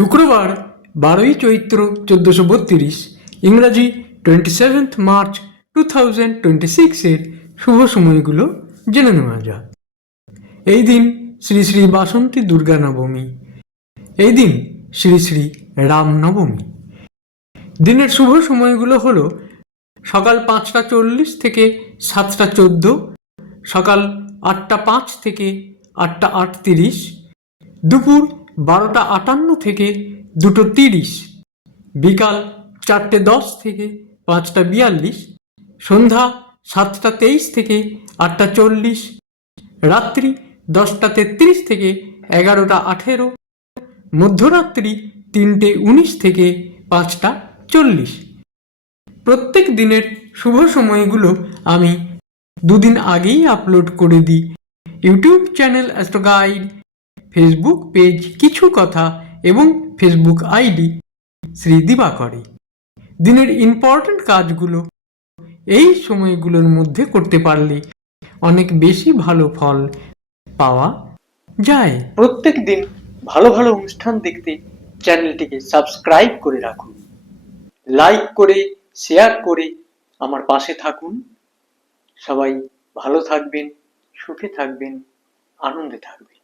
শুক্রবার 12ই চৈত্র 1432, ইংরাজি 27 মার্চ 2026 শুভ সময়গুলো জেনে নেওয়া যাক। এই দিন শ্রী শ্রী বাসন্তী দুর্গা নবমী। এই দিন শ্রী শ্রী রাম নবমী। দিনের শুভ সময়গুলো হলো সকাল 5টা 40 থেকে 7টা 14, সকাল 8টা 5 থেকে 8টা 38, দুপুর 12টা 58 থেকে 2টো 30, বিকাল 4টে 10 থেকে 5টা 42, সন্ধ্যা 7টা 23 থেকে 8টা 40, রাত্রি 10টা 33 থেকে 11টা 18, মধ্যরাত্রি 3টে 19 থেকে 5টা 40। প্রত্যেক দিনের শুভ সময়গুলো আমি দুদিন আগেই আপলোড করে দিই YouTube channel astro guide, Facebook page কিছু কথা এবং ফেসবুক আইডি শ্রী দিবাকরে। দিনের ইম্পর্ট্যান্ট কাজগুলো এই সময়গুলোর মধ্যে করতে পারলে অনেক বেশি ভালো ফল পাওয়া যায়। প্রত্যেক দিন ভালো ভালো অনুষ্ঠান দেখতে চ্যানেলটিকে সাবস্ক্রাইব করে রাখুন, লাইক করে শেয়ার করে আমার পাশে থাকুন। সবাই ভালো থাকবেন, সুখে থাকবেন, আনন্দে থাকবেন।